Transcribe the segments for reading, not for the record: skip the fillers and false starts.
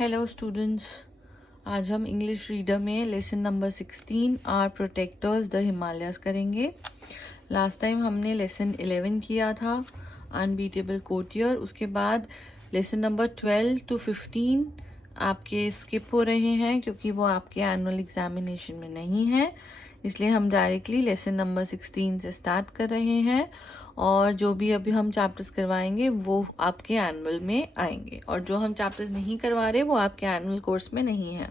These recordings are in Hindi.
हेलो स्टूडेंट्स, आज हम इंग्लिश रीडर में lesson number 16 our protectors the Himalayas करेंगे। लास्ट टाइम हमने लेसन 11 किया था, अनबीटेबल कोटियर। उसके बाद लेसन नंबर 12 to 15 आपके स्किप हो रहे हैं क्योंकि वो आपके एनुअल एग्जामिनेशन में नहीं है, इसलिए हम डायरेक्टली लेसन नंबर 16 से स्टार्ट कर रहे हैं। और जो भी अभी हम चैप्टर्स करवाएंगे वो आपके एनुअल में आएंगे, और जो हम चैप्टर्स नहीं करवा रहे वो आपके एनुअल कोर्स में नहीं है।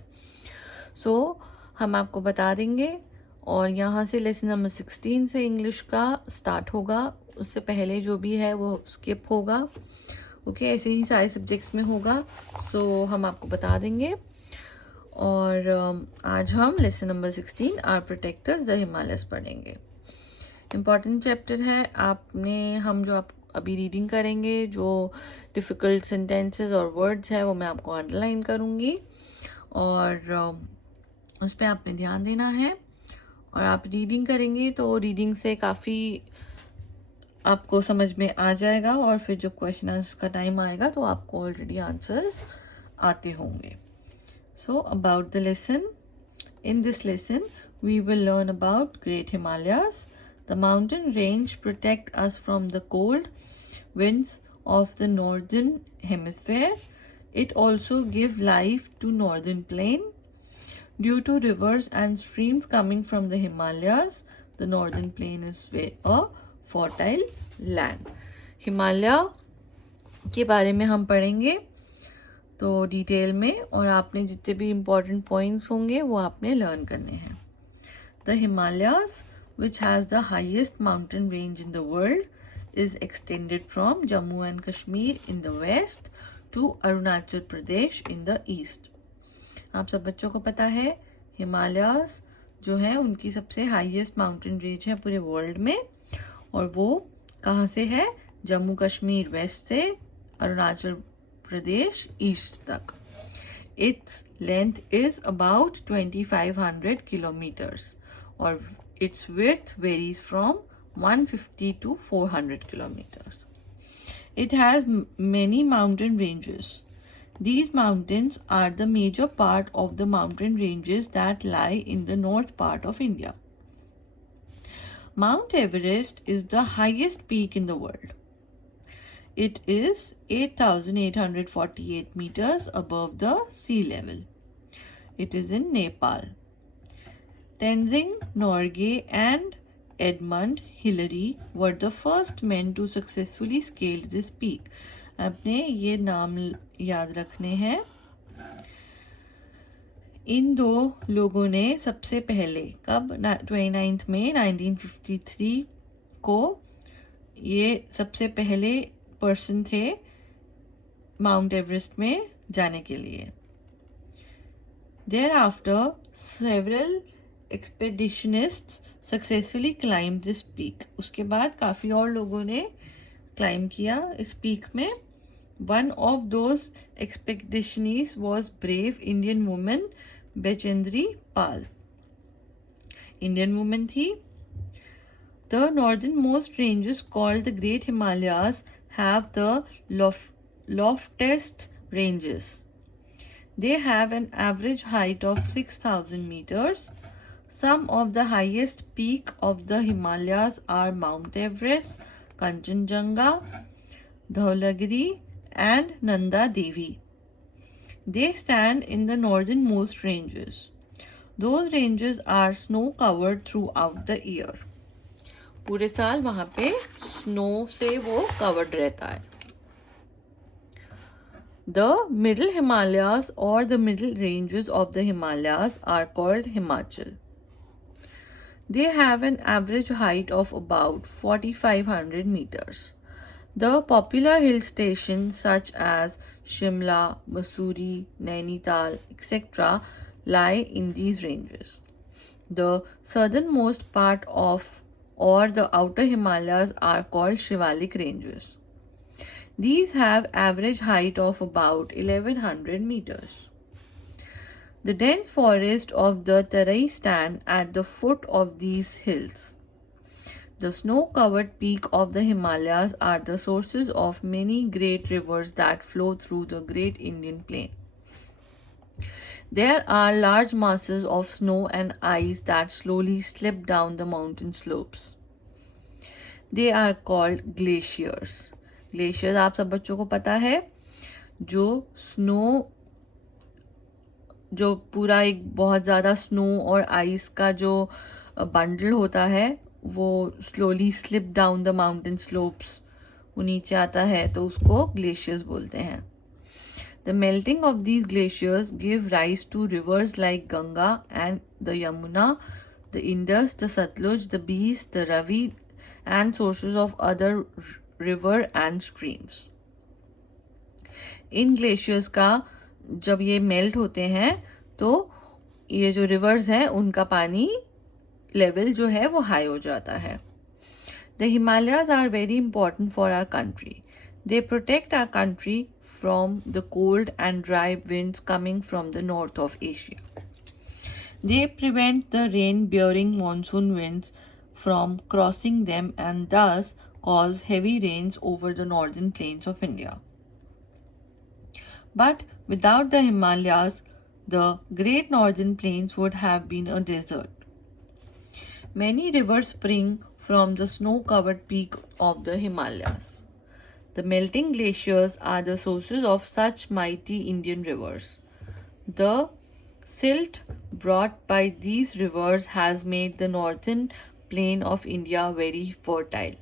सो हम आपको बता देंगे। और यहाँ से लेसन नंबर 16 से इंग्लिश का स्टार्ट होगा, उससे पहले जो भी है वो स्किप होगा। ओके, ऐसे ही सारे सब्जेक्ट्स में होगा, सो हम आपको बता देंगे। और आज हम lesson number 16 our protectors the Himalayas पढ़ेंगे। इम्पॉर्टेंट चैप्टर है। हम जो आप अभी रीडिंग करेंगे, जो डिफ़िकल्ट सेंटेंसेस और वर्ड्स है वो मैं आपको अंडरलाइन करूँगी, और उस पर आपने ध्यान देना है। और आप रीडिंग करेंगे तो रीडिंग से काफ़ी आपको समझ में आ जाएगा, और फिर जब क्वेश्चन आंसर का टाइम आएगा तो आपको ऑलरेडी आंसर्स आते होंगे। So about the lesson, in this lesson we will learn about Great Himalayas. The mountain range protect us from the cold winds of the northern hemisphere. It also give life to northern plain. Due to rivers and streams coming from the Himalayas, the northern plain is a fertile land. Himalaya के बारे में हम पढ़ेंगे तो डिटेल में, और आपने जितने भी इम्पॉर्टेंट पॉइंट्स होंगे वो आपने लर्न करने हैं। The Himalayas, which has the highest mountain range in the world, is extended from Jammu and Kashmir in the west to Arunachal Pradesh in the east. आप सब बच्चों को पता है हिमालयास जो है उनकी सबसे हाईएस्ट माउंटेन रेंज है पूरे वर्ल्ड में, और वो कहाँ से है? जम्मू कश्मीर वेस्ट से अरुणाचल प्रदेश ईस्ट तक। Its length is about 2500 kilometres, और its width varies from 150 to 400 kilometers. It has many mountain ranges. These mountains are the major part of the mountain ranges that lie in the north part of India. Mount Everest is the highest peak in the world. It is 8,848 meters above the sea level. It is in Nepal. Tenzing Norgay and Edmund Hillary were the first men to successfully scale this peak. आपने ये नाम याद रखने हैं। इन दो लोगों ने सबसे पहले कब 29 मई 1953 को ये सबसे पहले पर्सन थे माउंट एवरेस्ट में जाने के लिए। Thereafter, several expeditionists successfully climbed this peak. उसके बाद काफ़ी और लोगों ने क्लाइम किया इस पीक में। One of those expeditionaries was brave Indian woman Bechendri Pal. Indian woman थी। The northernmost ranges called the Great Himalayas have the loftiest ranges. They have an average height of 6,000 meters. Some of the highest peak of the Himalayas are Mount Everest, Kanchenjunga, Dhaulagiri and Nanda Devi. They stand in the northernmost ranges. Those ranges are snow covered throughout the year. पूरे साल वहाँ पे स्नो से वो कवर्ड रहता है। The middle Himalayas or the middle ranges of the Himalayas are called Himachal. They have an average height of about 4,500 meters. The popular hill stations such as Shimla, Mussoorie, Nainital, etc. lie in these ranges. The southernmost part of or the outer Himalayas are called Shivalik ranges. These have average height of about 1100 meters. The dense forest of the Tarai stand at the foot of these hills. The snow-covered peak of the Himalayas are the sources of many great rivers that flow through the great Indian plain. There are large masses of snow and ice that slowly slip down the mountain slopes. They are called glaciers. Glaciers आप सब बच्चों को पता है, जो स्नो, जो पूरा एक बहुत ज़्यादा स्नो और आइस का जो बंडल होता है, वो slowly slip down the mountain slopes, वो नीचे आता है, तो उसको ग्लेशियर्स बोलते हैं. The melting of these glaciers give rise to rivers like Ganga and the Yamuna, the Indus, the Satluj, the Beas, the Ravi, and sources of other river and streams. In glaciers का जब ये मेल्ट होते हैं तो ये जो रिवर्स हैं उनका पानी लेवल जो है वो हाई हो जाता है. The Himalayas are very important for our country. They protect our country from the cold and dry winds coming from the north of Asia. They prevent the rain-bearing monsoon winds from crossing them and thus cause heavy rains over the northern plains of India. But without the Himalayas, the great northern plains would have been a desert. Many rivers spring from the snow-covered peak of the Himalayas. The melting glaciers are the sources of such mighty Indian rivers. The silt brought by these rivers has made the northern plain of India very fertile.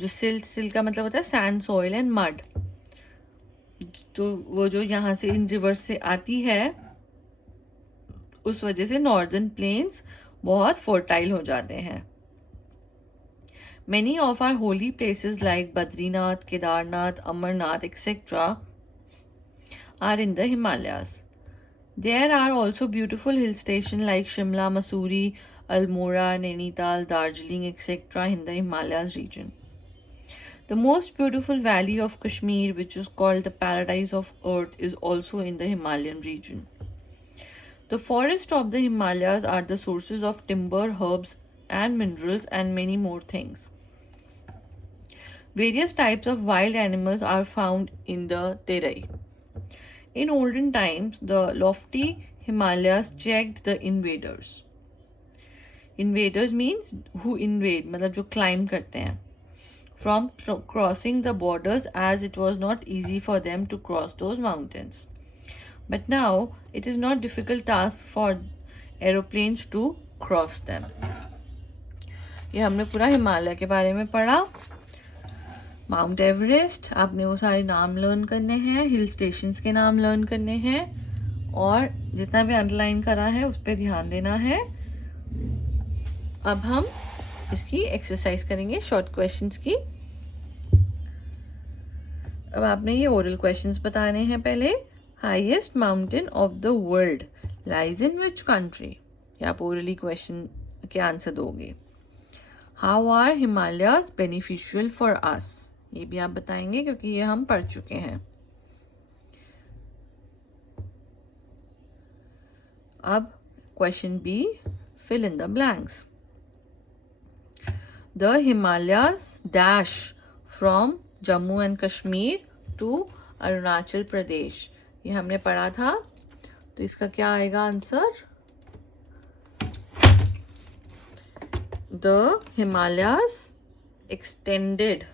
जो silt का मतलब होता है sand, soil and mud. तो वो जो यहाँ से इन रिवर्स से आती है, उस वजह से नॉर्दर्न प्लेन्स बहुत फर्टाइल हो जाते हैं. Many of our holy places like Badrinath, Kedarnath, Amarnath, etc. are in the Himalayas. There are also beautiful hill stations like Shimla, Mussoorie, Almora, Nainital, Darjeeling, etc. in the Himalayas region. The most beautiful valley of Kashmir, which is called the Paradise of Earth, is also in the Himalayan region. The forests of the Himalayas are the sources of timber, herbs, and minerals, and many more things. Various types of wild animals are found in the Terai. In olden times, the lofty Himalayas checked the invaders. Invaders means who invade, मतलब जो climb करते हैं, from crossing the borders, as it was not easy for them to cross those mountains. But now it is not difficult task for aeroplanes to cross them. ये हमने पूरा हिमालय के बारे में पढ़ा. माउंट एवरेस्ट, आपने वो सारे नाम लर्न करने हैं, हिल स्टेशंस के नाम लर्न करने हैं, और जितना भी अंडरलाइन करा है उस पर ध्यान देना है. अब हम इसकी एक्सरसाइज करेंगे, शॉर्ट क्वेश्चंस की. अब आपने ये ओरल क्वेश्चंस बताने हैं. पहले, highest mountain of the world lies in which country? ये आप ओरली क्वेश्चन के आंसर दोगे. How are Himalayas beneficial for us? ये भी आप बताएंगे क्योंकि ये हम पढ़ चुके हैं. अब question B, fill in the blanks. The Himalayas dash from Jammu and Kashmir to Arunachal Pradesh. ये हमने पढ़ा था, तो इसका क्या आएगा answer? The Himalayas extended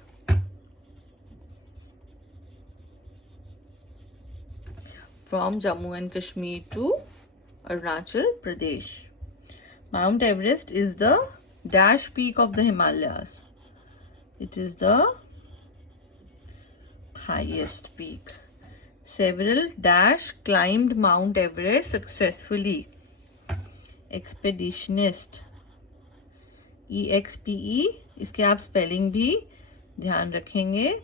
from Jammu and Kashmir to Arunachal Pradesh. Mount Everest is the dash peak of the Himalayas. It is the highest peak. Several dash climbed Mount Everest successfully. Expeditionist, EXPE, इसके आप स्पेलिंग भी ध्यान रखेंगे.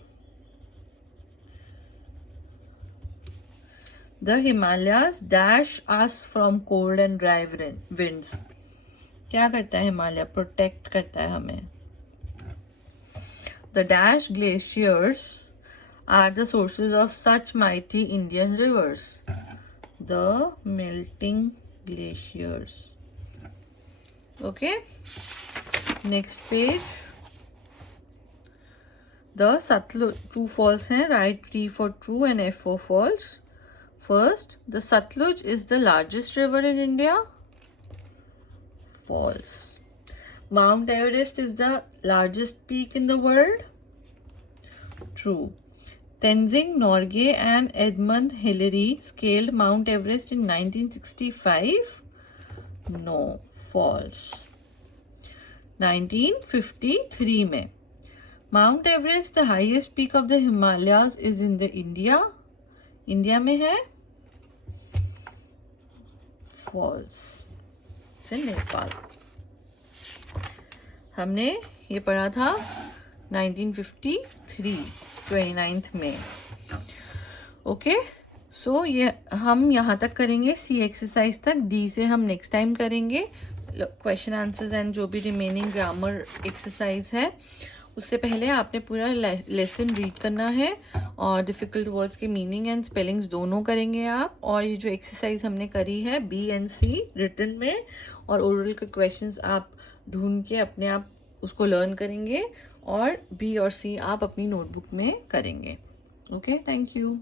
The Himalayas dash us from cold and dry winds. क्या करता है हिमालय? प्रोटेक्ट करता है हमें. The dash glaciers are the sources of such mighty Indian rivers. The melting glaciers. Okay. Next page. The Satluj, true false हैं. Write T for true and F for false. First, the Satluj is the largest river in India. False. Mount Everest is the largest peak in the world. True. Tenzing Norgay and Edmund Hillary scaled Mount Everest in 1965. No. False. 1953 में Mount Everest, the highest peak of the Himalayas, is in the India. India में है. False. in नेपाल. हमने ये पढ़ा था 1953 29 में. ओके, सो ये हम यहाँ तक करेंगे, सी एक्सरसाइज तक. डी से हम नेक्स्ट टाइम करेंगे क्वेश्चन आंसर्स एंड जो भी रिमेनिंग ग्रामर एक्सरसाइज है. उससे पहले आपने पूरा लेसन रीड करना है और डिफ़िकल्ट वर्ड्स के मीनिंग एंड स्पेलिंग्स दोनों करेंगे आप. और ये जो एक्सरसाइज हमने करी है बी एंड सी रिटन में और ओरल के क्वेश्चंस आप ढूंढ के अपने आप उसको लर्न करेंगे और बी और सी आप अपनी नोटबुक में करेंगे. Okay, thank you.